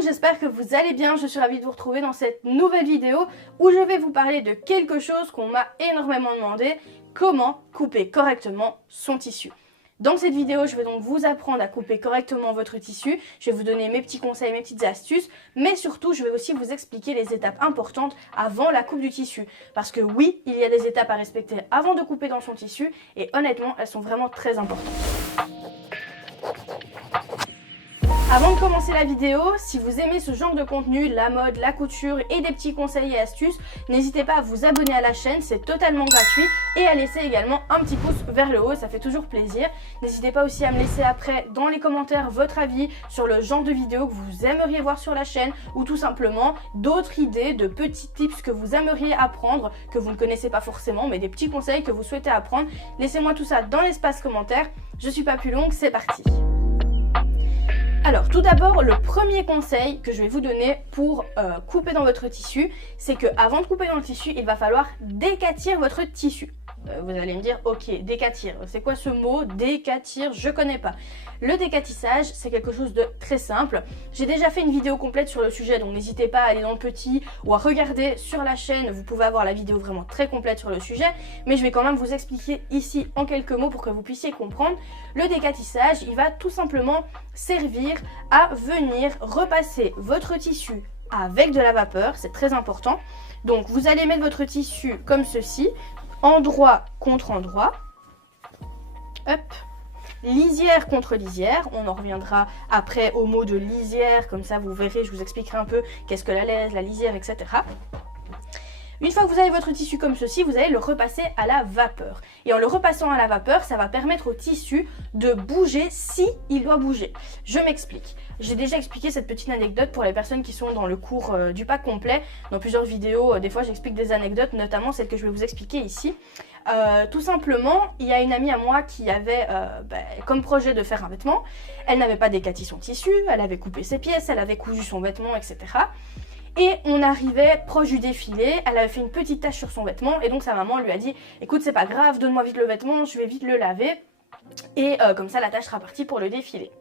monde, j'espère que vous allez bien. Je suis ravie de vous retrouver dans cette nouvelle vidéo où je vais vous parler de quelque chose qu'on m'a énormément demandé, comment couper correctement son tissu. Dans cette vidéo, je vais donc vous apprendre à couper correctement votre tissu, je vais vous donner mes petits conseils, mes petites astuces, mais surtout je vais aussi vous expliquer les étapes importantes avant la coupe du tissu. Parce que oui, il y a des étapes à respecter avant de couper dans son tissu et honnêtement, elles sont vraiment très importantes. Avant de commencer la vidéo, si vous aimez ce genre de contenu, la mode, la couture et des petits conseils et astuces, n'hésitez pas à vous abonner à la chaîne, c'est totalement gratuit, et à laisser également un petit pouce vers le haut, ça fait toujours plaisir. N'hésitez pas aussi à me laisser après dans les commentaires votre avis sur le genre de vidéo que vous aimeriez voir sur la chaîne, ou tout simplement d'autres idées de petits tips que vous aimeriez apprendre, que vous ne connaissez pas forcément, mais des petits conseils que vous souhaitez apprendre. Laissez-moi tout ça dans l'espace commentaire. Je suis pas plus longue, c'est parti. Alors tout d'abord, le premier conseil que je vais vous donner pour couper dans votre tissu, c'est que avant de couper dans le tissu, il va falloir décatir votre tissu. Vous allez me dire, ok, décatir, c'est quoi ce mot? Décatir, je connais pas. Le décatissage, c'est quelque chose de très simple. J'ai déjà fait une vidéo complète sur le sujet, donc n'hésitez pas à aller dans le petit ou à regarder sur la chaîne. Vous pouvez avoir la vidéo vraiment très complète sur le sujet, mais je vais quand même vous expliquer ici en quelques mots pour que vous puissiez comprendre. Le décatissage, il va tout simplement servir à venir repasser votre tissu avec de la vapeur, c'est très important. Donc vous allez mettre votre tissu comme ceci, endroit contre endroit, hop, lisière contre lisière, on en reviendra après au mot de lisière, comme ça vous verrez, je vous expliquerai un peu qu'est-ce que la laise, la lisière, etc. Une fois que vous avez votre tissu comme ceci, vous allez le repasser à la vapeur. Et en le repassant à la vapeur, ça va permettre au tissu de bouger si il doit bouger. Je m'explique. J'ai déjà expliqué cette petite anecdote pour les personnes qui sont dans le cours du pack complet. Dans plusieurs vidéos, des fois j'explique des anecdotes, notamment celle que je vais vous expliquer ici. Tout simplement, il y a une amie à moi qui avait comme projet de faire un vêtement. Elle n'avait pas décati son tissu, elle avait coupé ses pièces, elle avait cousu son vêtement, etc. Et on arrivait proche du défilé, elle avait fait une petite tache sur son vêtement et donc sa maman lui a dit « Écoute, c'est pas grave, donne-moi vite le vêtement, je vais vite le laver et comme ça la tache sera partie pour le défilé. »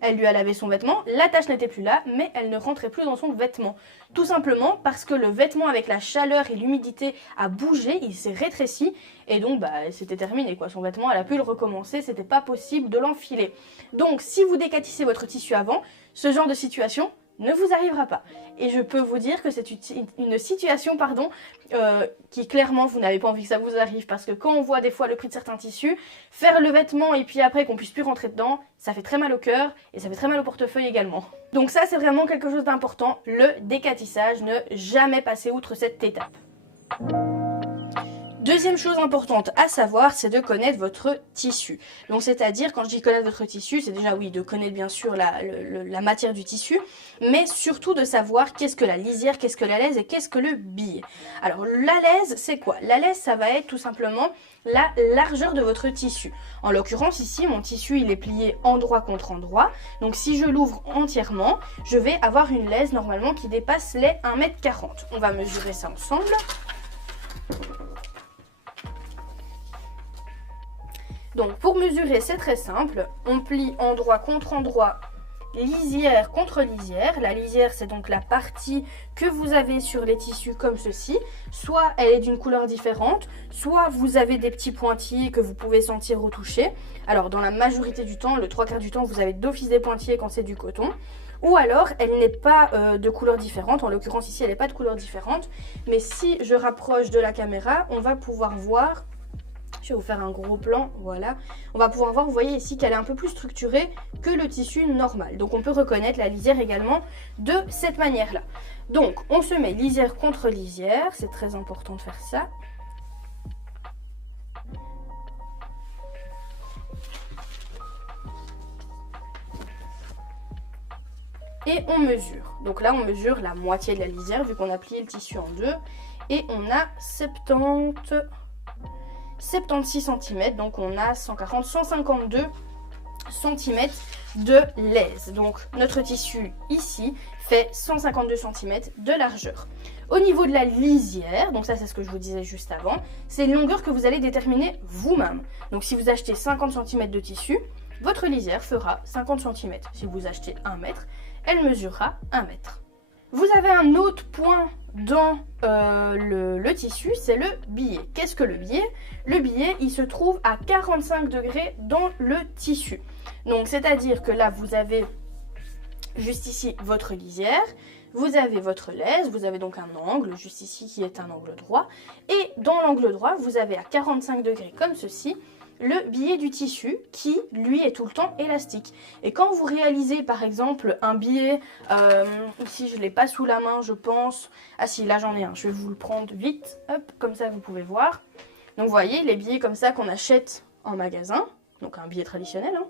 Elle lui a lavé son vêtement, la tache n'était plus là, mais elle ne rentrait plus dans son vêtement. Tout simplement parce que le vêtement avec la chaleur et l'humidité a bougé, il s'est rétréci et donc c'était terminé quoi. Son vêtement, elle a pu le recommencer, c'était pas possible de l'enfiler. Donc si vous décatissez votre tissu avant, ce genre de situation ne vous arrivera pas. Et je peux vous dire que c'est une situation qui clairement vous n'avez pas envie que ça vous arrive, parce que quand on voit des fois le prix de certains tissus, faire le vêtement et puis après qu'on puisse plus rentrer dedans, ça fait très mal au cœur et ça fait très mal au portefeuille également. Donc ça c'est vraiment quelque chose d'important, le décatissage, ne jamais passer outre cette étape. Deuxième chose importante à savoir, c'est de connaître votre tissu. Donc c'est-à-dire, quand je dis connaître votre tissu, c'est déjà oui, de connaître bien sûr la matière du tissu, mais surtout de savoir qu'est-ce que la lisière, qu'est-ce que la laise et qu'est-ce que le billet. Alors la laise, c'est quoi? La laise, ça va être tout simplement la largeur de votre tissu. En l'occurrence ici, mon tissu il est plié endroit contre endroit, donc si je l'ouvre entièrement, je vais avoir une laise normalement qui dépasse les 1,40 m. On va mesurer ça ensemble. Donc pour mesurer, c'est très simple, on plie endroit contre endroit, lisière contre lisière. La lisière, c'est donc la partie que vous avez sur les tissus comme ceci. Soit elle est d'une couleur différente, soit vous avez des petits pointillés que vous pouvez sentir au toucher. Alors dans la majorité du temps, le 3/4 du temps, vous avez d'office des pointillés quand c'est du coton. Ou alors, elle n'est pas de couleur différente, en l'occurrence ici, elle n'est pas de couleur différente. Mais si je rapproche de la caméra, on va pouvoir voir... Je vais vous faire un gros plan, voilà. On va pouvoir voir, vous voyez ici qu'elle est un peu plus structurée que le tissu normal. Donc on peut reconnaître la lisière également de cette manière-là. Donc on se met lisière contre lisière, c'est très important de faire ça. Et on mesure. Donc là on mesure la moitié de la lisière vu qu'on a plié le tissu en deux. Et on a 76 cm, donc on a 152 cm de laise. Donc notre tissu ici fait 152 cm de largeur. Au niveau de la lisière, donc ça c'est ce que je vous disais juste avant, c'est une longueur que vous allez déterminer vous-même. Donc si vous achetez 50 cm de tissu, votre lisière fera 50 cm. Si vous achetez 1 mètre, elle mesurera 1 mètre. Vous avez un autre point dans le tissu, c'est le billet. Qu'est-ce que le billet? Le billet, il se trouve à 45 degrés dans le tissu. Donc, c'est-à-dire que là, vous avez juste ici votre lisière, vous avez votre laisse, vous avez donc un angle juste ici qui est un angle droit. Et dans l'angle droit, vous avez à 45 degrés comme ceci, le billet du tissu qui, lui, est tout le temps élastique. Et quand vous réalisez, par exemple, un billet, ici je ne l'ai pas sous la main, je pense. Ah si, là j'en ai un, je vais vous le prendre vite, hop, comme ça vous pouvez voir. Donc vous voyez, les billets comme ça qu'on achète en magasin, donc un billet traditionnel, hein,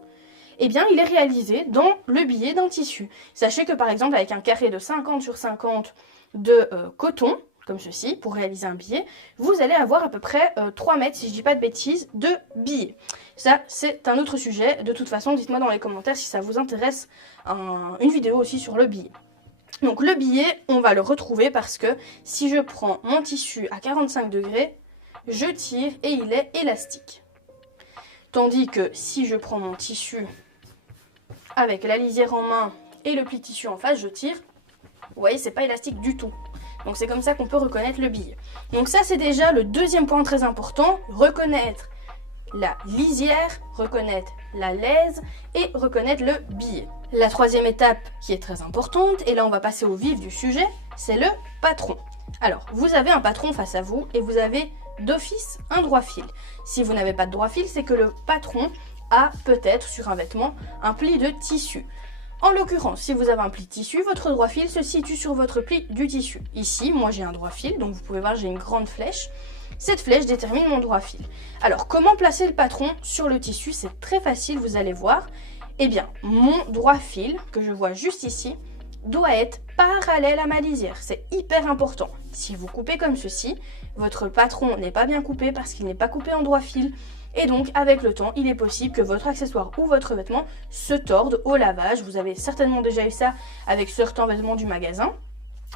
eh bien il est réalisé dans le billet d'un tissu. Sachez que par exemple, avec un carré de 50 sur 50 de coton, comme ceci, pour réaliser un billet, vous allez avoir à peu près 3 mètres, si je ne dis pas de bêtises, de billets. Ça, c'est un autre sujet. De toute façon, dites-moi dans les commentaires si ça vous intéresse une vidéo aussi sur le billet. Donc le billet, on va le retrouver parce que si je prends mon tissu à 45 degrés, je tire et il est élastique. Tandis que si je prends mon tissu avec la lisière en main et le pli tissu en face, je tire, vous voyez, c'est pas élastique du tout. Donc c'est comme ça qu'on peut reconnaître le billet. Donc ça c'est déjà le deuxième point très important, reconnaître la lisière, reconnaître la laise et reconnaître le billet. La troisième étape qui est très importante, et là on va passer au vif du sujet, c'est le patron. Alors vous avez un patron face à vous et vous avez d'office un droit fil. Si vous n'avez pas de droit fil, c'est que le patron a peut-être sur un vêtement un pli de tissu. En l'occurrence, si vous avez un pli de tissu, votre droit fil se situe sur votre pli du tissu. Ici, moi j'ai un droit fil, donc vous pouvez voir j'ai une grande flèche. Cette flèche détermine mon droit fil. Alors, comment placer le patron sur le tissu? C'est très facile, vous allez voir. Eh bien, mon droit fil, que je vois juste ici, doit être parallèle à ma lisière. C'est hyper important. Si vous coupez comme ceci, votre patron n'est pas bien coupé parce qu'il n'est pas coupé en droit fil. Et donc, avec le temps, il est possible que votre accessoire ou votre vêtement se torde au lavage. Vous avez certainement déjà eu ça avec certains vêtements du magasin.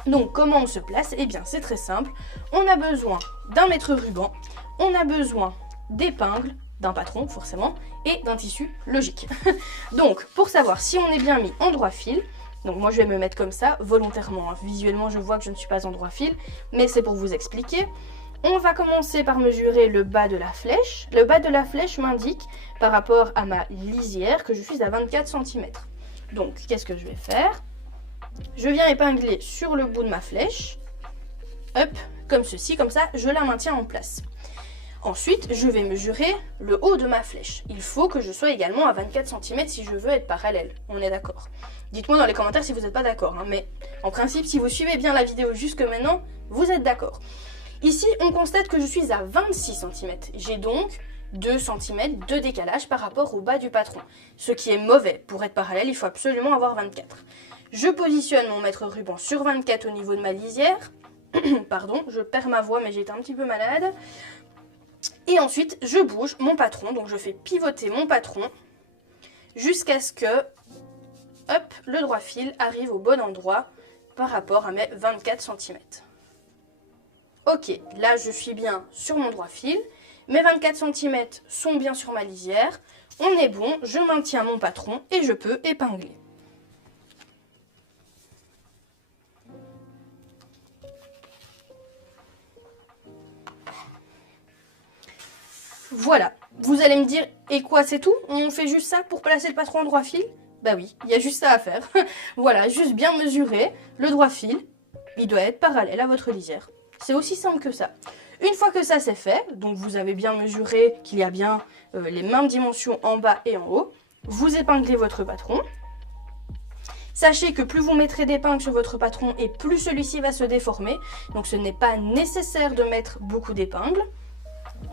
Donc, comment on se place? Eh bien, c'est très simple. On a besoin d'un mètre ruban, on a besoin d'épingles, d'un patron forcément, et d'un tissu logique. Donc, pour savoir si on est bien mis en droit fil, donc moi je vais me mettre comme ça, volontairement. Visuellement, je vois que je ne suis pas en droit fil, mais c'est pour vous expliquer. On va commencer par mesurer le bas de la flèche. Le bas de la flèche m'indique, par rapport à ma lisière, que je suis à 24 cm. Donc, qu'est-ce que je vais faire? Je viens épingler sur le bout de ma flèche. Hop, comme ceci, comme ça, je la maintiens en place. Ensuite, je vais mesurer le haut de ma flèche. Il faut que je sois également à 24 cm si je veux être parallèle. On est d'accord? Dites-moi dans les commentaires si vous n'êtes pas d'accord. Hein, mais en principe, si vous suivez bien la vidéo jusque maintenant, vous êtes d'accord. Ici, on constate que je suis à 26 cm. J'ai donc 2 cm de décalage par rapport au bas du patron. Ce qui est mauvais. Pour être parallèle, il faut absolument avoir 24. Je positionne mon mètre ruban sur 24 au niveau de ma lisière. Pardon, je perds ma voix mais j'ai été un petit peu malade. Et ensuite, je bouge mon patron. Donc je fais pivoter mon patron jusqu'à ce que hop, le droit fil arrive au bon endroit par rapport à mes 24 cm. Ok, là je suis bien sur mon droit fil, mes 24 cm sont bien sur ma lisière, on est bon, je maintiens mon patron et je peux épingler. Voilà, vous allez me dire, et quoi c'est tout? On fait juste ça pour placer le patron en droit fil? Bah oui, il y a juste ça à faire. Voilà, juste bien mesurer le droit fil, il doit être parallèle à votre lisière. C'est aussi simple que ça. Une fois que ça c'est fait, donc vous avez bien mesuré qu'il y a bien les mêmes dimensions en bas et en haut, vous épinglez votre patron. Sachez que plus vous mettrez d'épingles sur votre patron et plus celui-ci va se déformer. Donc ce n'est pas nécessaire de mettre beaucoup d'épingles.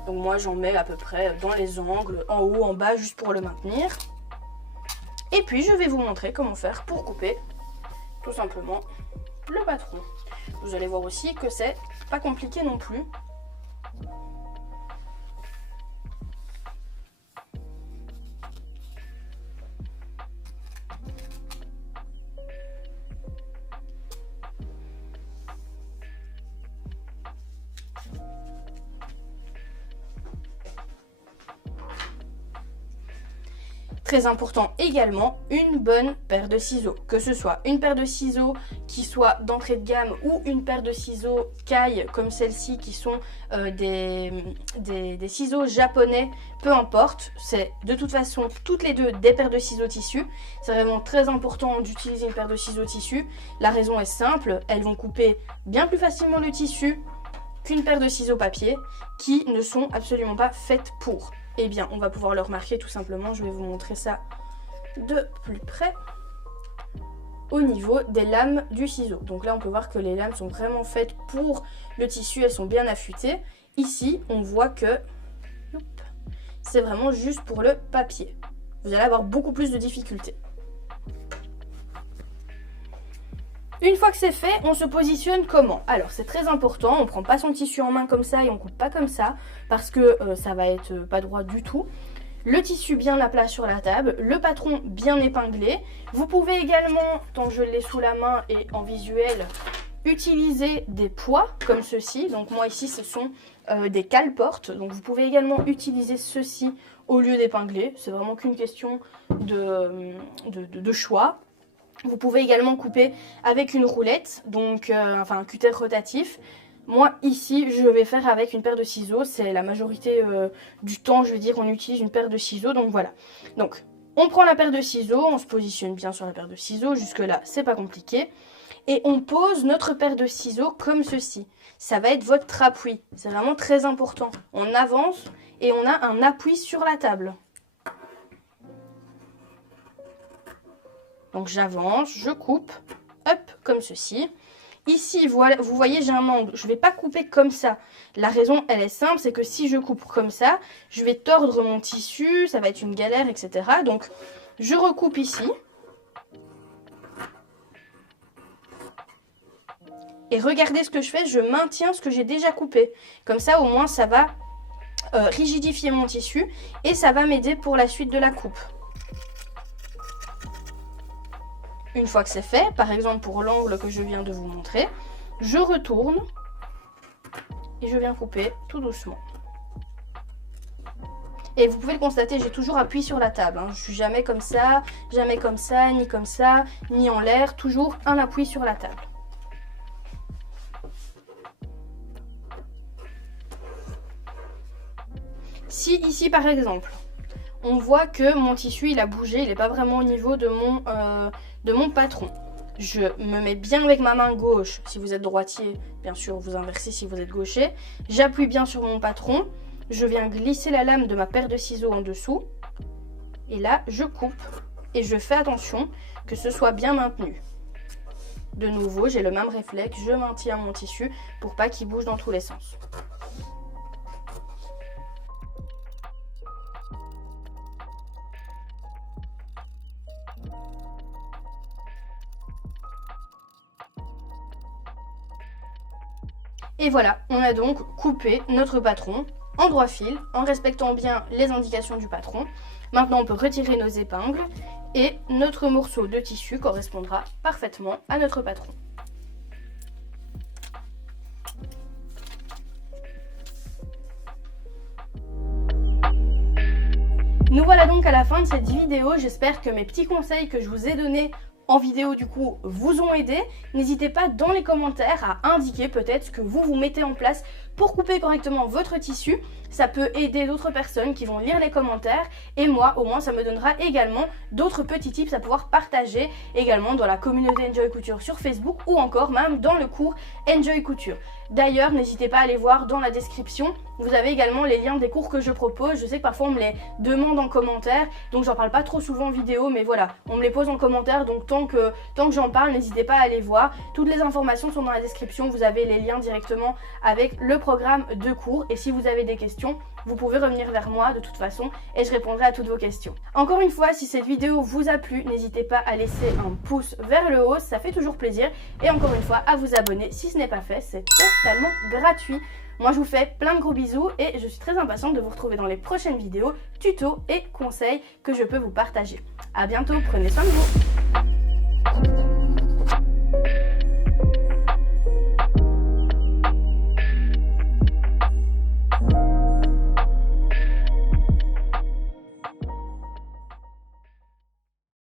Donc moi j'en mets à peu près dans les angles, en haut, en bas, juste pour le maintenir. Et puis je vais vous montrer comment faire pour couper tout simplement le patron. Vous allez voir aussi que c'est pas compliqué non plus. Très important également, une bonne paire de ciseaux. Que ce soit une paire de ciseaux qui soit d'entrée de gamme ou une paire de ciseaux Kai comme celle-ci qui sont des ciseaux japonais, peu importe. C'est de toute façon toutes les deux des paires de ciseaux tissu. C'est vraiment très important d'utiliser une paire de ciseaux tissu. La raison est simple, elles vont couper bien plus facilement le tissu qu'une paire de ciseaux papier qui ne sont absolument pas faites pour. Eh bien, on va pouvoir le remarquer tout simplement. Je vais vous montrer ça de plus près au niveau des lames du ciseau. Donc là, on peut voir que les lames sont vraiment faites pour le tissu. Elles sont bien affûtées. Ici, on voit que c'est vraiment juste pour le papier. Vous allez avoir beaucoup plus de difficultés. Une fois que c'est fait, on se positionne comment? Alors c'est très important, on ne prend pas son tissu en main comme ça et on ne coupe pas comme ça parce que ça va être pas droit du tout. Le tissu bien à plat sur la table, le patron bien épinglé. Vous pouvez également, tant que je l'ai sous la main et en visuel, utiliser des poids comme ceci. Donc moi ici ce sont des cale-portes, donc vous pouvez également utiliser ceci au lieu d'épingler. C'est vraiment qu'une question de choix. Vous pouvez également couper avec une roulette, donc enfin un cutter rotatif. Moi ici je vais faire avec une paire de ciseaux, c'est la majorité du temps je veux dire on utilise une paire de ciseaux, donc voilà. Donc on prend la paire de ciseaux, on se positionne bien sur la paire de ciseaux, jusque là c'est pas compliqué. Et on pose notre paire de ciseaux comme ceci. Ça va être votre appui, c'est vraiment très important. On avance et on a un appui sur la table. Donc j'avance, je coupe, hop, comme ceci. Ici, voilà, vous voyez, j'ai un angle. Je ne vais pas couper comme ça. La raison, elle est simple, c'est que si je coupe comme ça, je vais tordre mon tissu, ça va être une galère, etc. Donc, je recoupe ici. Et regardez ce que je fais, je maintiens ce que j'ai déjà coupé. Comme ça, au moins, ça va rigidifier mon tissu et ça va m'aider pour la suite de la coupe. Une fois que c'est fait, par exemple pour l'angle que je viens de vous montrer, je retourne et je viens couper tout doucement. Et vous pouvez le constater, j'ai toujours appuyé sur la table. Je ne suis jamais comme ça, ni en l'air, toujours un appui sur la table. Si ici par exemple, on voit que mon tissu il a bougé, il n'est pas vraiment au niveau de mon patron. Je me mets bien avec ma main gauche, si vous êtes droitier, bien sûr vous inversez si vous êtes gaucher. J'appuie bien sur mon patron, je viens glisser la lame de ma paire de ciseaux en dessous. Et là je coupe et je fais attention que ce soit bien maintenu. De nouveau j'ai le même réflexe, je maintiens mon tissu pour pas qu'il bouge dans tous les sens. Et voilà, on a donc coupé notre patron en droit fil, en respectant bien les indications du patron. Maintenant, on peut retirer nos épingles et notre morceau de tissu correspondra parfaitement à notre patron. Nous voilà donc à la fin de cette vidéo. J'espère que mes petits conseils que je vous ai donnés en vidéo du coup vous ont aidé. N'hésitez pas dans les commentaires à indiquer peut-être ce que vous mettez en place pour couper correctement votre tissu. Ça peut aider d'autres personnes qui vont lire les commentaires et moi au moins ça me donnera également d'autres petits tips à pouvoir partager également dans la communauté Enjoy Couture sur Facebook ou encore même dans le cours Enjoy Couture. D'ailleurs n'hésitez pas à aller voir dans la description, vous avez également les liens des cours que je propose. Je sais que parfois on me les demande en commentaire, donc j'en parle pas trop souvent en vidéo, mais voilà, on me les pose en commentaire, donc tant que j'en parle, n'hésitez pas à aller voir. Toutes les informations sont dans la description, vous avez les liens directement avec le programme de cours et si vous avez des questions, vous pouvez revenir vers moi de toute façon et je répondrai à toutes vos questions. Encore une fois, si cette vidéo vous a plu, n'hésitez pas à laisser un pouce vers le haut, ça fait toujours plaisir. Et encore une fois, à vous abonner si ce n'est pas fait, c'est totalement gratuit. Moi, je vous fais plein de gros bisous et je suis très impatiente de vous retrouver dans les prochaines vidéos, tutos et conseils que je peux vous partager. A bientôt, prenez soin de vous.